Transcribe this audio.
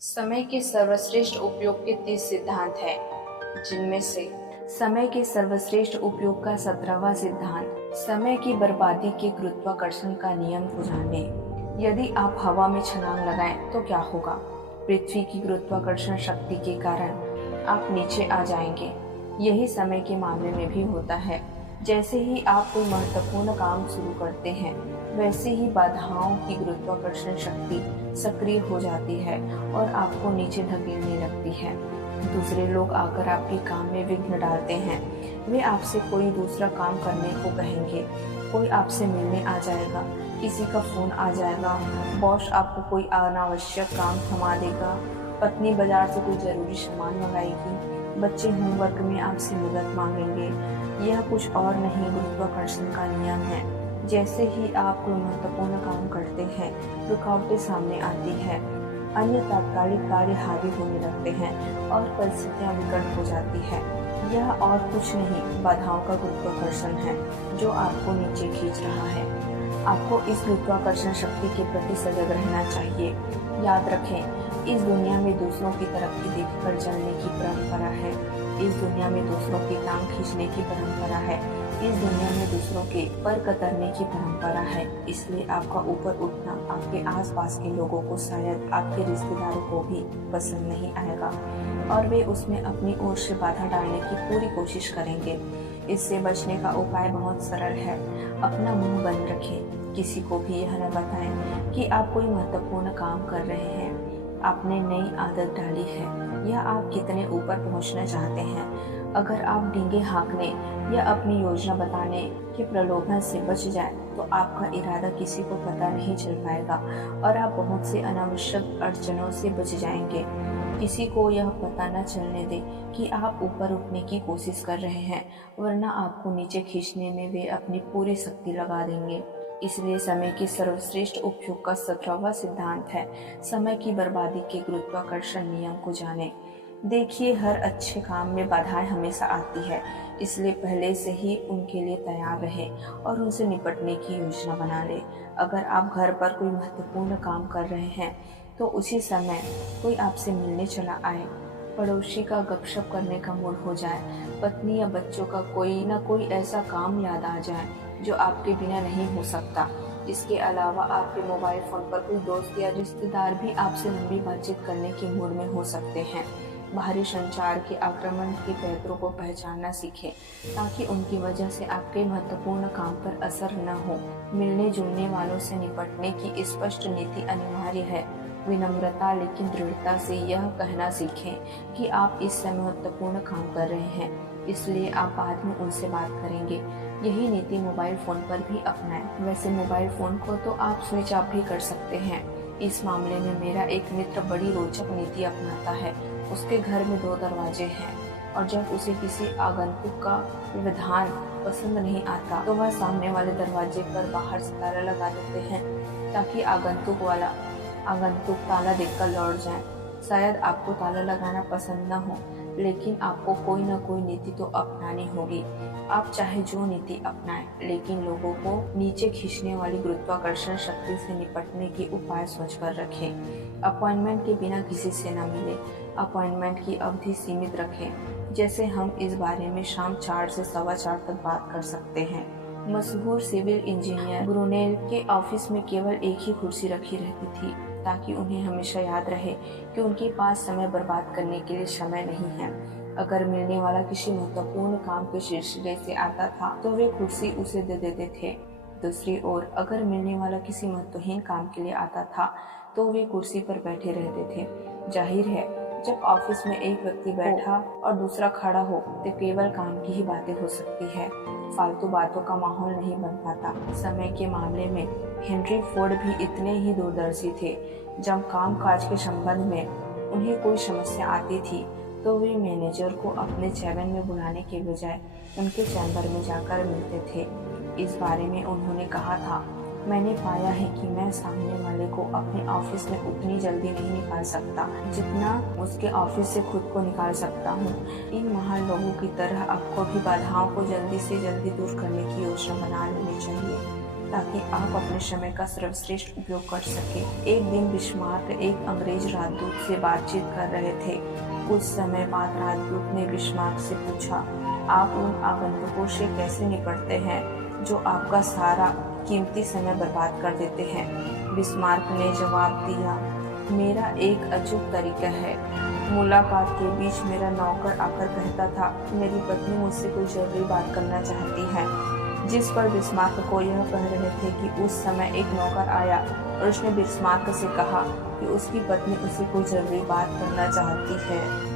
समय के सर्वश्रेष्ठ उपयोग के 30 सिद्धांत हैं, जिनमें से समय के सर्वश्रेष्ठ उपयोग का 17वां सिद्धांत समय की बर्बादी के गुरुत्वाकर्षण का नियम को जानें। यदि आप हवा में छलांग लगाएं तो क्या होगा? पृथ्वी की गुरुत्वाकर्षण शक्ति के कारण आप नीचे आ जाएंगे। यही समय के मामले में भी होता है। जैसे ही आप कोई महत्वपूर्ण काम शुरू करते हैं, वैसे ही बाधाओं की गुरुत्वाकर्षण शक्ति सक्रिय हो जाती है और आपको नीचे धकेलने लगती है। दूसरे लोग आकर आपके काम में विघ्न डालते हैं। वे आपसे कोई दूसरा काम करने को कहेंगे, कोई आपसे मिलने आ जाएगा, किसी का फोन आ जाएगा, बॉस आपको कोई अनावश्यक काम थमा देगा, पत्नी बाजार से कोई जरूरी सामान मंगाएगी, बच्चे होमवर्क में आपसे मदद मांगेंगे। यह कुछ और नहीं, गुरुत्वाकर्षण का नियम है। जैसे ही आप कोई महत्वपूर्ण काम करते हैं, रुकावटें सामने आती है, अन्य तात्कालिक कार्य हावी होने लगते हैं और परिस्थितियां विकट हो जाती है। यह और कुछ नहीं, बाधाओं का गुरुत्वाकर्षण है जो आपको नीचे खींच रहा है। आपको इस गुरुत्वाकर्षण शक्ति के प्रति सजग रहना चाहिए। याद रखें, इस दुनिया में दूसरों की तरक्की देखकर जलने की परंपरा है। इस दुनिया में दूसरों की टांग खींचने की परंपरा है। इस दुनिया में दूसरों के पर कतरने की परंपरा है। इसलिए आपका ऊपर उठना आपके आसपास के लोगों को, शायद आपके रिश्तेदारों को भी पसंद नहीं आएगा और वे उसमें अपनी ओर से बाधा डालने की पूरी कोशिश करेंगे। इससे बचने का उपाय बहुत सरल है। अपना मुंह बंद रखें। किसी को भी यह न बताएं कि आप कोई महत्वपूर्ण काम कर रहे हैं। आपने नई आदत डाली है या आप कितने ऊपर पहुंचना चाहते हैं। अगर आप डींगे हाँकने या अपनी योजना बताने के प्रलोभन से बच जाएं, तो आपका इरादा किसी को पता नहीं चल पाएगा और आप बहुत से अनावश्यक अड़चनों से बच जाएंगे। किसी को यह पता न चलने दें कि आप ऊपर उठने की कोशिश कर रहे हैं, वरना आपको नीचे खींचने में वे अपनी पूरी शक्ति लगा देंगे। इसलिए समय के सर्वश्रेष्ठ उपयोग का 17वां सिद्धांत है, समय की बर्बादी के गुरुत्वाकर्षण नियम को जानें। देखिए, हर अच्छे काम में बाधाएं हमेशा आती है, इसलिए पहले से ही उनके लिए तैयार रहें और उनसे निपटने की योजना बना लें। अगर आप घर पर कोई महत्वपूर्ण काम कर रहे हैं, तो उसी समय कोई आपसे मिलने चला आए, पड़ोसी का गपशप करने का मूड हो जाए, पत्नी या बच्चों का कोई ना कोई ऐसा काम याद आ जाए जो आपके बिना नहीं हो सकता। इसके अलावा आपके मोबाइल फोन पर कोई दोस्त या रिश्तेदार भी आपसे लंबी बातचीत करने के मूड में हो सकते हैं। बाहरी संचार के आक्रमण के पैतरों को पहचानना सीखें, ताकि उनकी वजह से आपके महत्वपूर्ण काम पर असर न हो। मिलने जुलने वालों से निपटने की स्पष्ट नीति अनिवार्य है। विनम्रता लेकिन दृढ़ता से यह कहना सीखें कि आप इस समय महत्वपूर्ण काम कर रहे हैं, इसलिए आप बाद में उनसे बात करेंगे। यही नीति मोबाइल फोन पर भी अपनाएं। वैसे मोबाइल फोन को तो आप स्विच ऑफ भी कर सकते हैं। इस मामले में मेरा एक मित्र बड़ी रोचक नीति अपनाता है। उसके घर में 2 दरवाजे हैं और जब उसे किसी आगंतुक का व्यवधान पसंद नहीं आता, तो वह सामने वाले दरवाजे पर बाहर से ताला लगा देते हैं, ताकि आगंतुक ताला देखकर लौट जाए। शायद आपको ताला लगाना पसंद न हो, लेकिन आपको कोई न कोई नीति तो अपनानी होगी। आप चाहे जो नीति अपनाएं, लेकिन लोगों को नीचे खींचने वाली गुरुत्वाकर्षण शक्ति से निपटने के उपाय सोचकर रखें। अपॉइंटमेंट के बिना किसी से न मिले। अपॉइंटमेंट की अवधि सीमित रखें, जैसे हम इस बारे में शाम 4 से 4:15 तक बात कर सकते हैं। मशहूर सिविल इंजीनियर ब्रुनेल के ऑफिस में केवल एक ही कुर्सी रखी रहती थी, ताकि उन्हें हमेशा याद रहे कि उनके पास समय बर्बाद करने के लिए समय नहीं है। अगर मिलने वाला किसी महत्वपूर्ण काम के सिलसिले से आता था, तो वे कुर्सी उसे दे देते थे। दूसरी ओर, अगर मिलने वाला किसी महत्वहीन काम के लिए आता था, तो वे कुर्सी पर बैठे रहते थे। जाहिर है, जब ऑफिस में एक व्यक्ति बैठा और दूसरा खड़ा हो, तो केवल काम की ही बातें हो सकती है। फालतू बातों का माहौल नहीं बन पाता। समय के मामले में हेनरी फोर्ड भी इतने ही दूरदर्शी थे। जब काम काज के संबंध में उन्हें कोई समस्या आती थी, तो वे मैनेजर को अपने कैबिन में बुलाने के बजाय उनके चैम्बर में जाकर मिलते थे। इस बारे में उन्होंने कहा था, मैंने पाया है कि मैं सामने वाले को अपने ऑफिस में उतनी जल्दी नहीं निकाल सकता, जितना उसके ऑफिस से खुद को निकाल सकता हूँ। इन महान लोगों की तरह आपको भी बाधाओं को जल्दी से जल्दी दूर करने की योजना बना लेनी चाहिए। ताकि आप अपने समय का सर्वश्रेष्ठ उपयोग कर सकें। एक दिन बिस्मार्क एक अंग्रेज राजदूत से बातचीत कर रहे थे। कुछ समय बाद राजदूत ने बिस्मार्क से पूछा, आप उन आगंतुकों से कैसे निपटते हैं जो आपका सारा कीमती समय बर्बाद कर देते हैं? बिस्मार्क ने जवाब दिया, मेरा एक अचूक तरीका है। मुलाकात के बीच मेरा नौकर आकर कहता था, मेरी पत्नी मुझसे कोई जरूरी बात करना चाहती है। जिस पर बिस्मार्क को यह कह रहे थे कि उस समय एक नौकर आया और उसने बिस्मार्क से कहा कि उसकी पत्नी उससे कोई जरूरी बात करना चाहती है।